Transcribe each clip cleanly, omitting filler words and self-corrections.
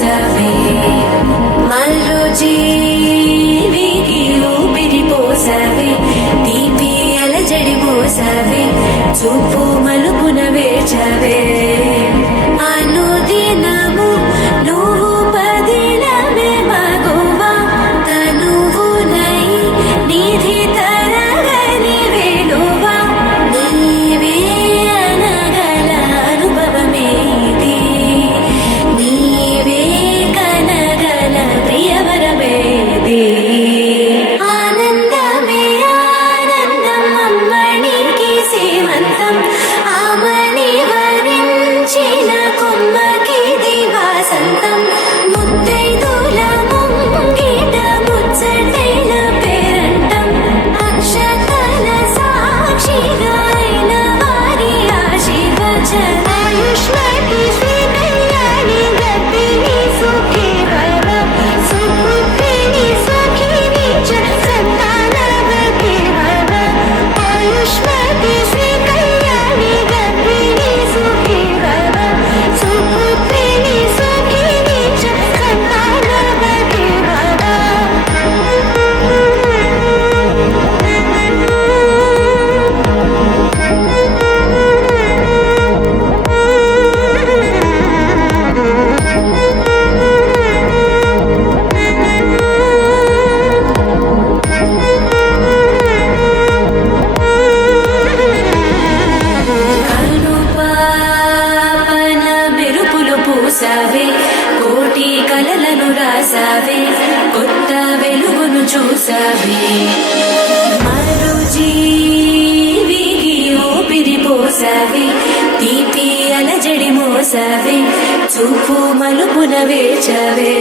పూసావే మరో జీవికి ఊపిరి పోసావే తీపి అలజడి పోసావే చూపు మలుపున వేచావే అనుదినము నువ్వు పదిలమే మగువా తనువునై నిధి తరగని వేణువా నీవే అనగల అనుభవమేది నీవే కనగల ప్రియవరమేది ఆనందమే ఆనందం అమ్మనికి సీమంతం ఆమని వరించిన కొమ్మకిది వాసంతం ముత్తైదుల ముంగిట ముచ్చటైన పేరంటం అక్షతల సాక్షిగా అయిన వారి ఆశీర్వచనం ఆయుష్మతి శ్రీ కళ్యాణి గర్భిణి సుఖీ భవ సుపుత్రిణి సఖిని చ సంతానవతి భవ ఆయుష్మతి శ్రీ కళ్యాణి గర్భిణి సుఖీ భవ సుపుత్రిణి సఖిని చ సంతానవతి భవ కనుపాపన మెరుపులు పూసావే కోటి కలలను రాసావే కొత్త వెలుగును చూసావే మరో జీవికి ఊపిరి పోసావే తీపి అలజడి మోసావే చూపు మలుపున వేచవే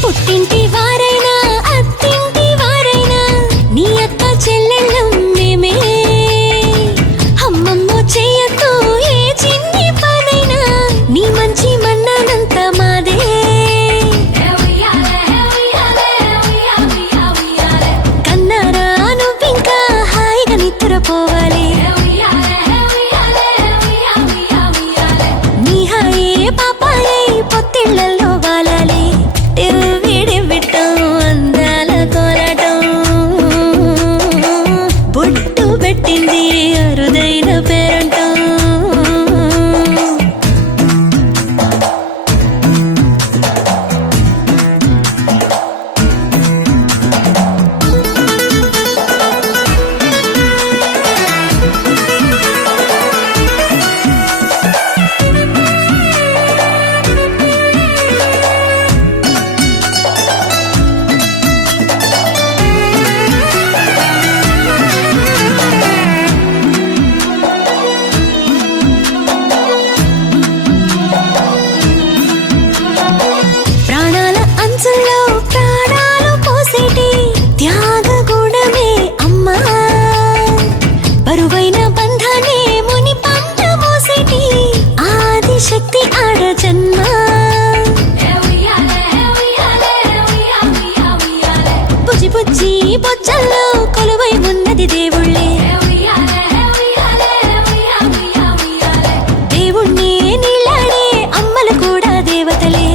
పుట్టింటి వారైనా అత్తింటి వారైనా నీ అక్క చెల్లెళ్ళం మేమే అమ్మమ్మో చెయ్యకు ఏ చిన్ని పనైనా నీ మంచి మన్నానంత మాదే కన్నారా నువ్వింకా హాయిగా నిద్రపోవాలి నీ హాయే పాపాయే పొత్తిళ్లలో వాలాలి అందాల కోలాటం బొట్టు పెట్టింది అరుదైన పేరంటం ప్రాణాల అంచుల్లో ప్రాణాలు పోసేటి త్యాగ గుణమే అమ్మా బరువైన బంధాన్ని ముని పంట మోసేటి ఆది శక్తి ఆడ జన్మ బుజ్జి బుజ్జి బొజ్జల్లో కొలువై ఉన్నది దేవుళ్ళే దేవుణ్ణి నీళ్ళాడే అమ్మలు కూడా దేవతలే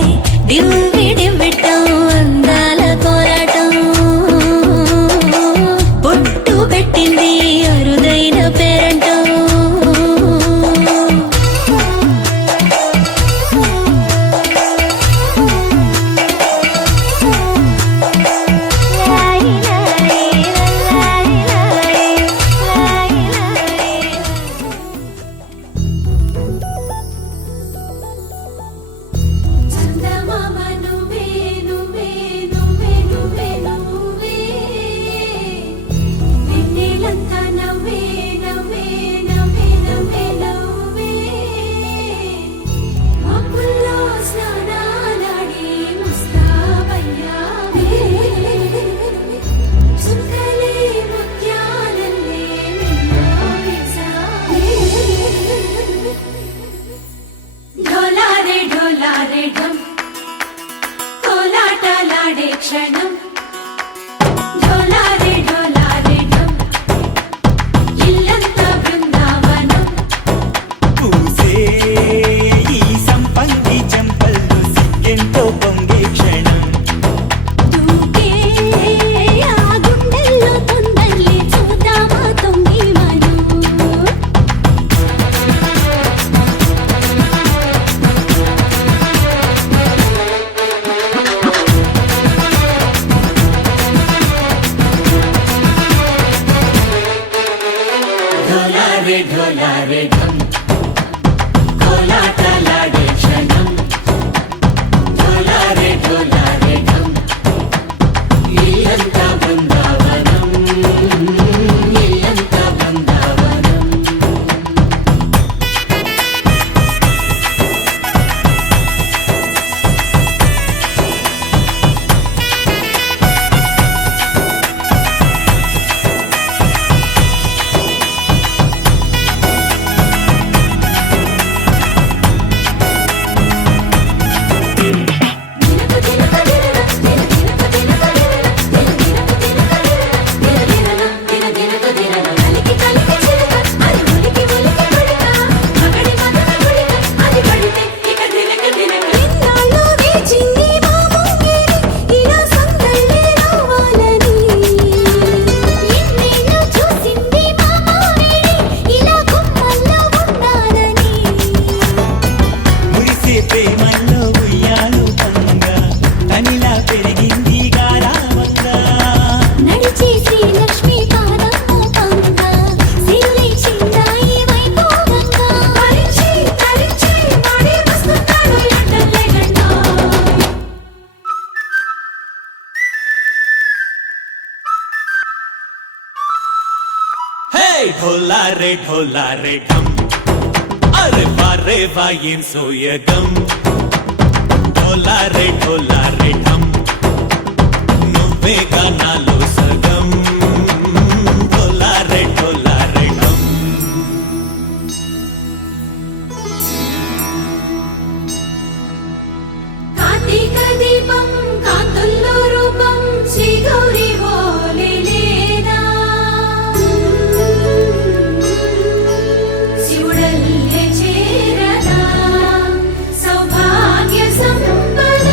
దివ్విడివ్విటం అందాల కోలాటం బొట్టు పెట్టింది అరుదైన పేరంటం చందమామ నువ్వే నువ్వే నువ్వే నువ్వే నువ్వే వెన్నెలంతా నవ్వే నవ్వే నవ్వే నవ్వే నవ్వే మబ్బుల్లో స్నానాలాడి ముస్తాబయ్యావే చుక్కలే ముత్యాలల్లే మెల్లావేశావే ढोलारे ढोलारे ढम कोलाटलाडे क्षणम ढोलारे ढोलारे ढम इल्लंता बृंदावनम పూసే ఈ సంపంగి చెంపల్లో సిగ్గెంతో పొంగే క్షణం దూకే ఆ గుండెల్లో తొందల్లి చూద్దామా తొంగి మనం ఢోలారే ఢమ్ అరే వారే వాయిం సోయగం ఢోలారే ఢమ్ నువ్వే గానాలో సగం ఢోలారే ఢమ్ కార్తీక దీపం కాంతుల్లో రూపం శ్రీ గౌరీ ఓలే లేదా శివుడల్లే చేరదా సౌభాగ్య సంపద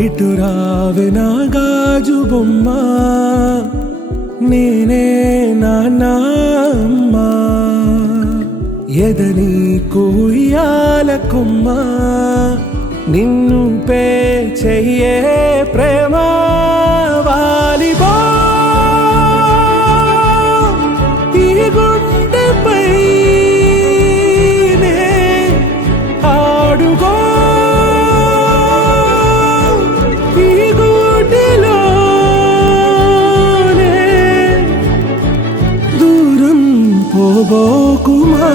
ఇటు రావే నా గాజు బొమ్మ నేనే నాన్న అమ్మ ఎదని కుయ్యాల కొమ్మ నిన్ను పే చెయ్యే ప్రేమ వాలిబా ఈ గుండెపై నే ఆడుగో ఈ గుడిలోనే దూరం పోబోకుమా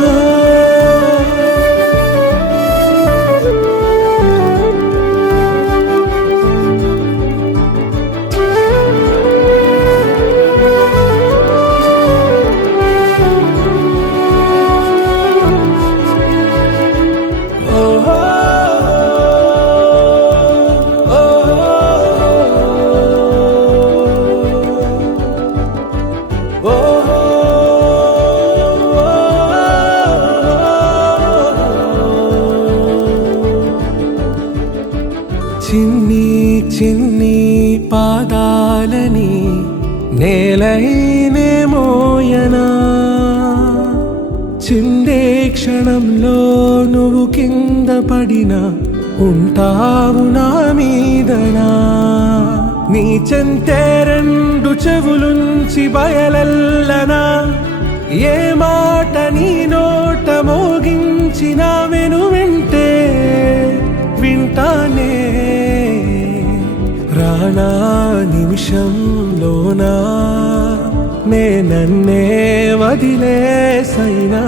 చిన్ని చిన్ని పాదాలని నేలైనే మోయనా చిందే క్షణంలో నువ్వు కింద పడినా ఉంటావు నా మీదనా నీ చెంతే రెండు చెవులుంచి బయలెల్లనా ఏ మాట నీ నోట మోగించిన వెను వింటే వింటానే రానా నిమిషంలోనా నే నన్నే వదిలేసైనా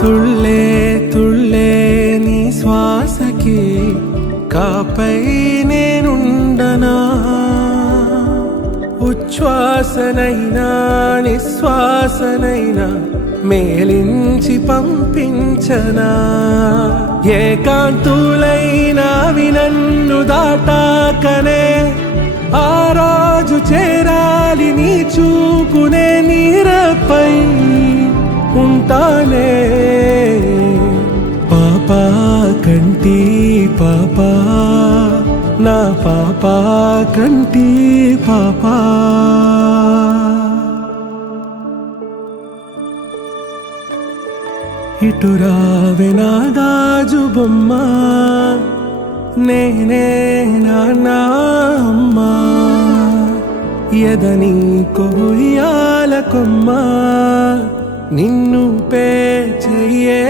తుళ్ళే తుళ్ళే నీ శ్వాసకి కాపై నేనుండనా ఉచ్ఛ్వాసనైనా నిశ్వాసనైనా మేలించి పంపించనా ఏకాంతులైనా నన్ను దాటాకనే ఆ రోజు చేరాలి నీ చూపునే నీరపై ఉంటానే పాపా కంటి పాపా నా పాపా కంటి పాపా ఇటు రావే నా గాజు బొమ్మ నేనే నాన్న అమ్మ ఎదని కొయ్యాల కొమ్మ నిన్ను పే చెయ్యే